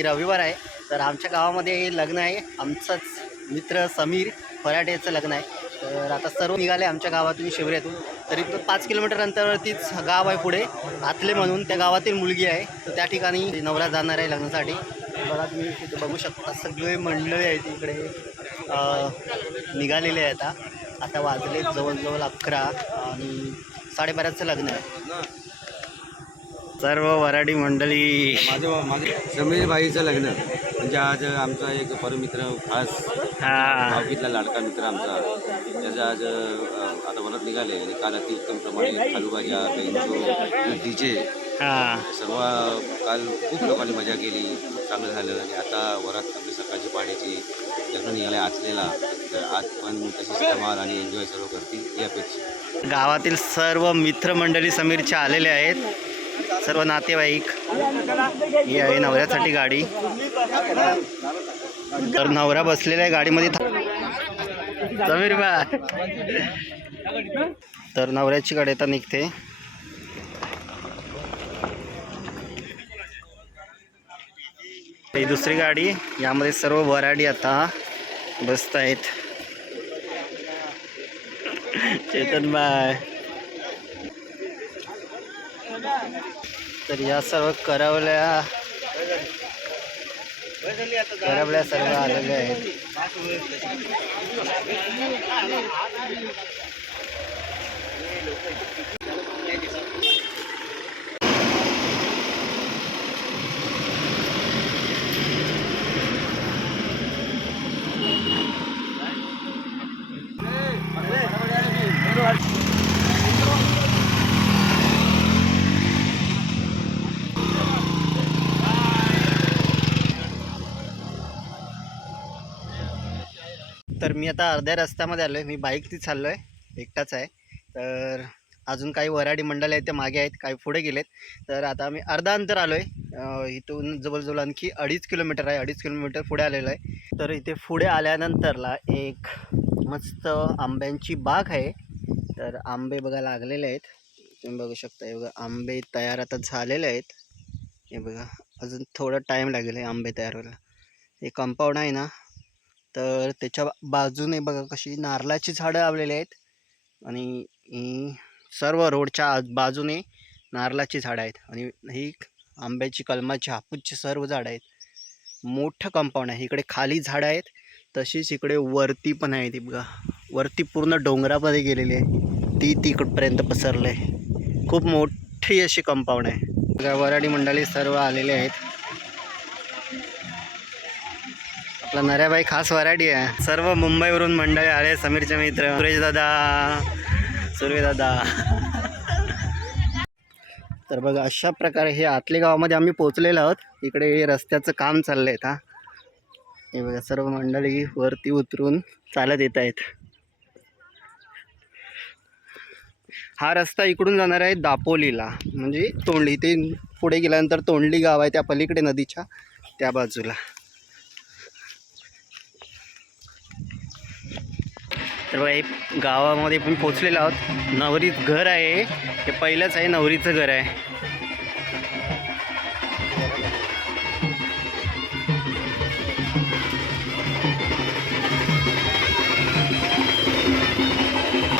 आणि रविवार आहे. तर आमच्या गावामध्ये लग्न आहे. आमचंच मित्र समीर फराटेचं लग्न आहे. तर आता सर्व निघाले आमच्या गावातून शिवऱ्यातून तरी तो पाच किलोमीटर अंतरावरतीच गाव आहे पुढे. आतले म्हणून त्या गावातील मुलगी आहे. तर त्या ठिकाणी नवरा जाणार आहे लग्नासाठी. बघा तुम्ही तिथे बघू शकता सगळे मंडळी आहेत इकडे. निघालेले आहे आता. आता वाजले जवळजवळ अकरा आणि साडेबाराचं लग्न आहे. सर्व वराडी मंडळी. माझं माझे समीर भाईचं लग्न. म्हणजे आज आमचा एक परमित्र खास हा. लाडका मित्र आमचा. त्याचं आज अ, आता वरात निघाले आणि काल अति उत्तम प्रमाणे खालूबाजा बेंचो डीजे हा. सर्व काल खूप लोकांनी मजा केली खूप चांगलं झालं. आणि आता वरात आपली सकाळची पाण्याची लग्न निघाले आचलेला तर आज पण तशीच धमाल आणि एन्जॉय सर्व करतील ही अपेक्षा. गावातील सर्व मित्रमंडळी समीरचे आलेले आहेत. सर्व नातेवाईक ही आहे नवऱ्यासाठी गाडी. तर नवरा बसलेला आहे गाडीमध्ये. समीर बा. तर नवऱ्याची गाडी आता निघते. ही दुसरी गाडी. यामध्ये सर्व वराडी आता बसत आहेत चेतन बाय. तर या सर्व करवल्या करवल्या सर्व आलेल्या आहेत. तर मी आता अर्ध्या रस्त्यामध्ये आलो आहे मी बाईकनी चाललो आहे एकटाच आहे. तर अजून काही वराडी मंडळ आहेत ते मागे आहेत काही पुढे गेलेत. तर आता आम्ही अर्धा अंतर आलो आहे इथून जवळजवळ आणखी अडीच किलोमीटर आहे. अडीच किलोमीटर पुढे आलेलो आहे. तर इथे पुढे आल्यानंतरला एक मस्त आंब्यांची बाग आहे. तर आंबे बघा लागलेले आहेत. तुम्ही बघू शकता हे बघा आंबे तयार आता झालेले आहेत. हे बघा अजून थोडा टाईम लागेल हे आंबे तयार व्हायला. हे कंपाऊंड आहे ना तर त्याच्या बाजूने बघा कशी नारळाची झाडं लावलेली आहेत. आणि सर्व रोडच्या आज- बाजूने नारळाची झाडं आहेत. आणि ही आंब्याची कलमाची हापूसची सर्व झाडं आहेत. मोठं कंपाऊंड आहे. इकडे खाली झाडं आहेत. तशीच इकडे वरती पण आहे ती बघा. वरती पूर्ण डोंगरामध्ये गेलेली आहे. ती तिकडपर्यंत पसरलं आहे खूप मोठी अशी कंपाऊंड आहे. बघा वराडी मंडळी सर्व आलेले आहेत. आपला नऱ्याबाई खास वराडी आहे. सर्व मुंबईवरून मंडळी आले समीरचे मित्र सुरेश दादा. दादा. तर बघा अशा प्रकारे हे आतले गावामध्ये आम्ही पोचलेलो आहोत. इकडे रस्त्याचं काम चाललं आहे आता हे बघा सर्व मंडळी वरती उतरून चालत येत आहेत. हा रस्ता इकडून जाणार आहे दापोलीला. म्हणजे तोंडली ते पुढे गेल्यानंतर तोंडली गाव आहे त्या पलीकडे नदीच्या त्या बाजूला. तर बघा हे गावामध्ये पण पोचलेलो आहोत. नवरीत घर आहे. हे पहिलंच आहे नवरीचं घर आहे.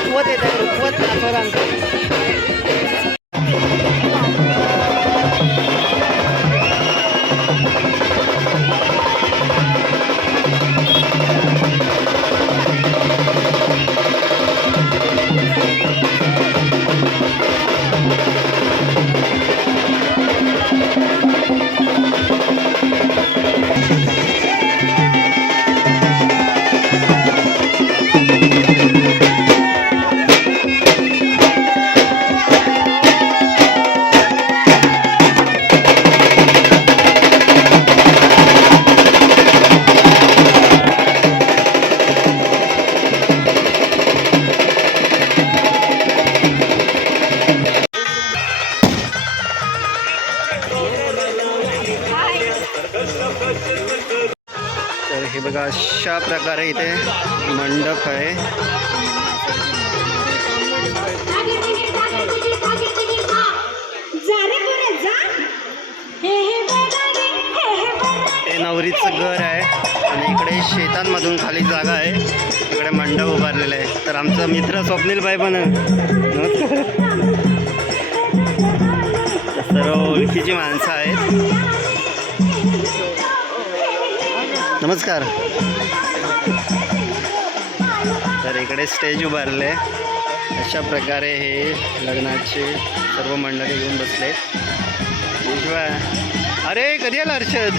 रुखवत येत आहे नाचवत नाचवरांचं. तर हे बघा अशा प्रकारे इथे मंडप आहे. ते रे घर आहे आणि इकडे शेतांमधून खाली जागा आहे. इकडे मंडप उभारलेला आहे. तर आमचा मित्र स्वप्नील भाई पण नमस्कार. सर्व ओळखीची माणसं आहेत. नमस्कार. तर इकडे स्टेज उभारले. अशा प्रकारे हे लग्नाचे सर्व मंडळी येऊन बसले. शिवाय अरे कधी आला हर्षद?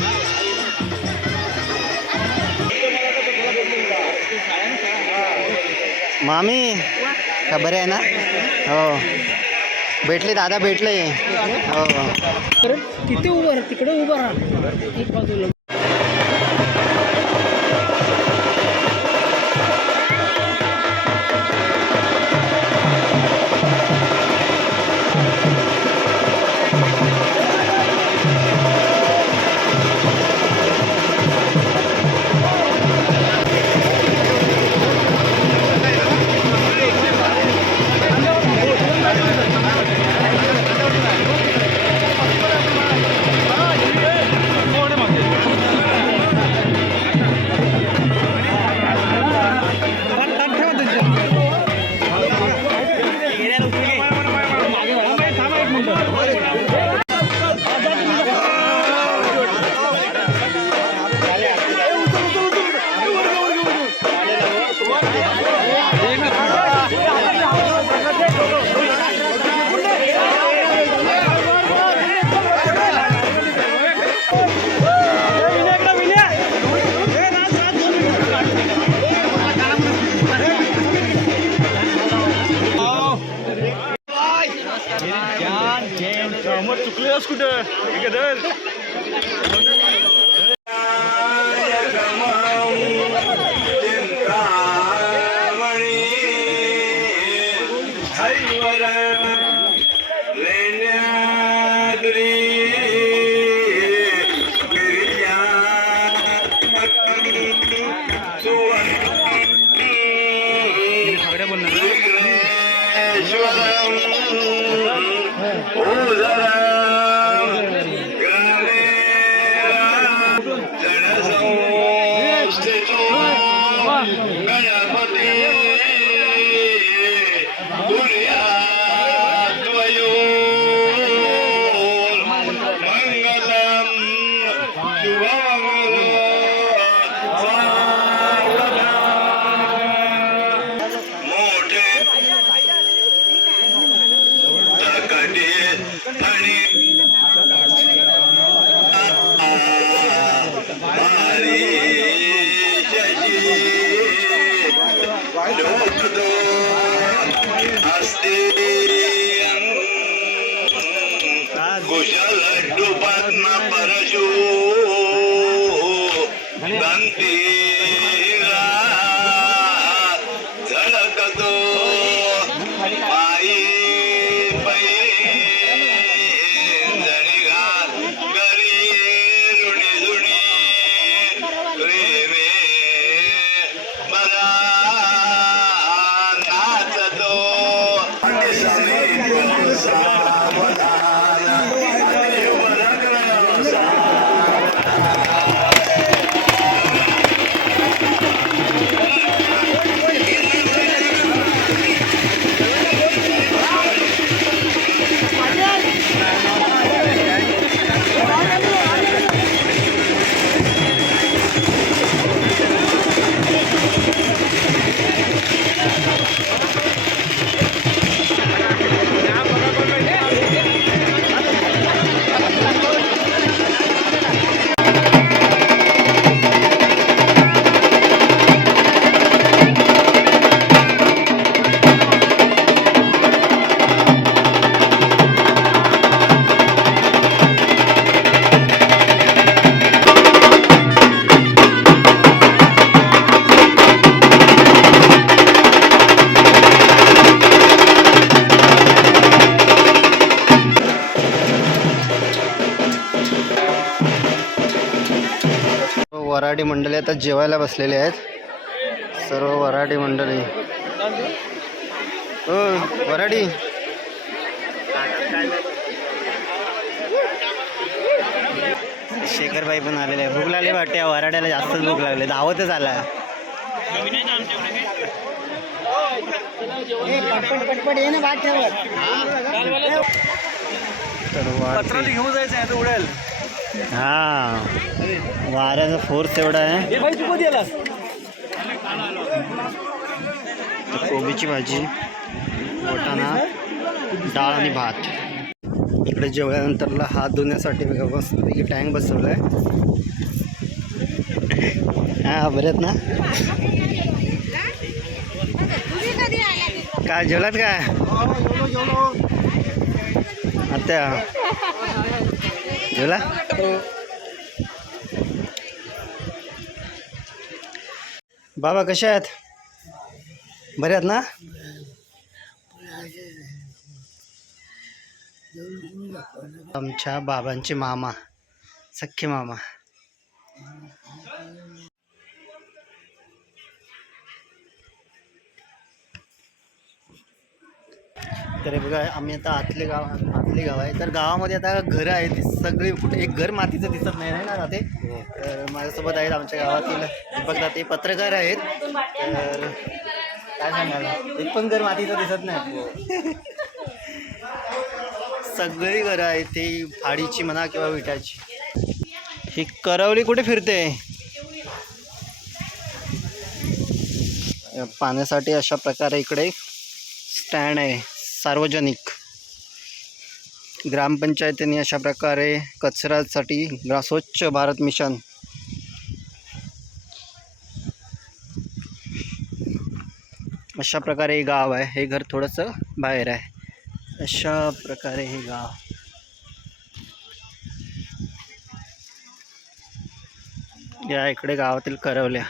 मामी का बरे आहे ना? हो. भेटले दादा भेटले. हो. तिथे उभं तिकडे उभं राहा. एक बाजूला. atas kuda. dah. Hai, hai, hai, hai, hai, hai, আসতে वराडी मंडळी आता जेवायला बसलेले आहेत. सर्व वराडी मंडळी. हो वराडी शेखर शंकरबाई पण आलेले आहे भूक लागली वाटते वराड्याला जास्तच भूक लागली. धावतच आला. तर घेऊन जायचं आहे उडेल हा. वाऱ्याचा फोर्स एवढा आहे. कोबीची भाजी वाटाणा डाळ आणि भात. इकडे जेवल्यानंतरला हात धुण्यासाठी बघा मस्तपैकी टँक बसवला आहे हा ना? काय जेवलात काय? आता जेवला बाबा कसे आहेत? बरे आहेत ना? आमच्या बाबांचे मामा सख्खे मामा. तर हे बघा आम्ही आता आतले गाव आतले गाव आहे. तर गावामध्ये आता घरं आहेत. सगळी कुठे एक घर मातीचं दिसत नाही नाही ना राहते? तर माझ्यासोबत आहेत आमच्या गावातील दीपक दाते. पत्रकार आहेत. तर काय सांगाल? एक पण घर मातीचं दिसत नाही. सगळी घरं आहेत ती फाडीची म्हणा किंवा विटाची. ही करवली कुठे फिरते? पाण्यासाठी अशा प्रकारे इकडे स्टँड आहे. सार्वजनिक ग्रामपंचायतीने अशा प्रकारे कचऱ्यासाठी स्वच्छ भारत मिशन अशा प्रकारे हे गाव आहे. हे घर थोडंसं बाहेर आहे. अशा प्रकारे हे गाव. या इकडे गावातील करवल्या.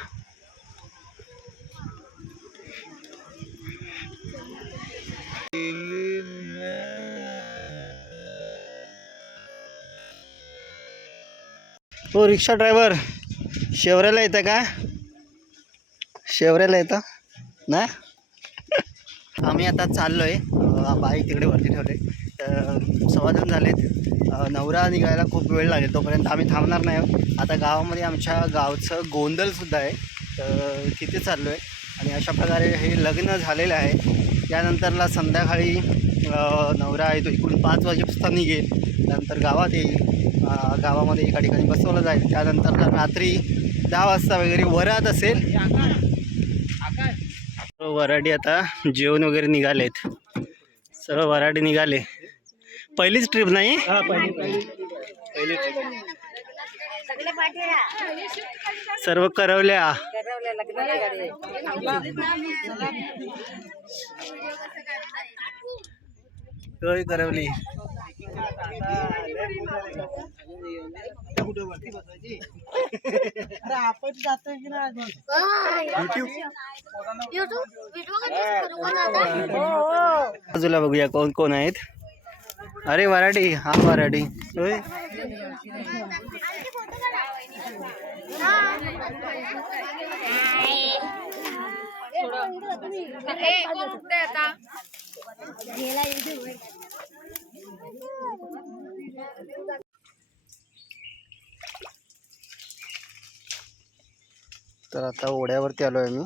हो रिक्षा ड्रायव्हर. शेवऱ्याला येतं का? शेवऱ्याला येतं? ना? आम्ही आता चाललो आहे बाईक तिकडे वरती ठेवले तर समाधान झालेत. नवरा निघायला खूप वेळ लागेल तोपर्यंत आम्ही थांबणार नाही आता गावामध्ये आमच्या गावचं गोंधळसुद्धा आहे. तर तिथे चाललो आहे आणि अशा प्रकारे हे लग्न झालेलं आहे. त्यानंतरला संध्याकाळी नवरा आहे तो इकडून पाच वाजेपासून निघेल. त्यानंतर गावात येईल. गावामध्ये एका ठिकाणी बसवलं जाईल. त्यानंतर रात्री दहा वाजता वगैरे वरात असेल. सर्व वराडी आता जेवण वगैरे निघालेत. सर्व वराडी निघाले. पहिलीच ट्रिप नाही? सर्व करवल्या. करवली आपण जातोय की बाजूला बघूया कोण कोण आहेत. अरे वराडी हा वराडी होय. तर आता ओढ्यावरती आलो आहे मी